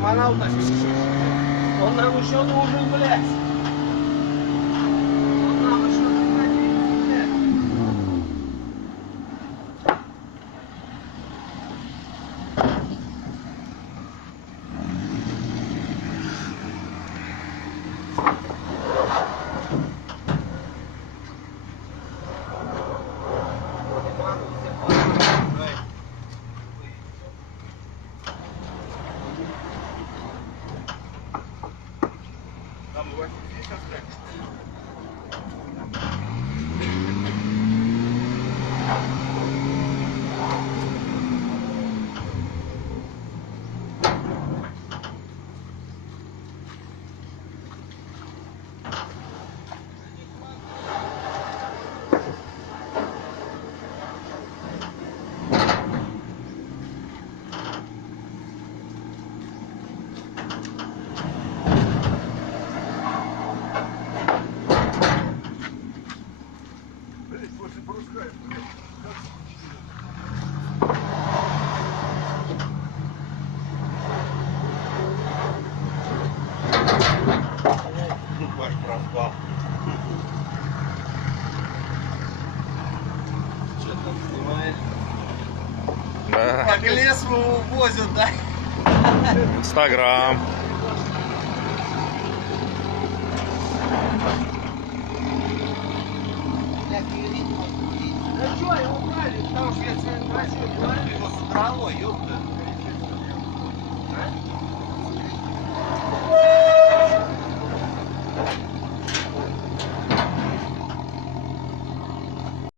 Лимонад он нам еще нужен, блядь. Он нам еще нужен, блядь. Баш проспал. Что там снимаешь? Да. Как лес мы увозят, да? Инстаграм. Да что, его убрали, потому что я сегодня ночью говорю, его задрало, ёпта. А?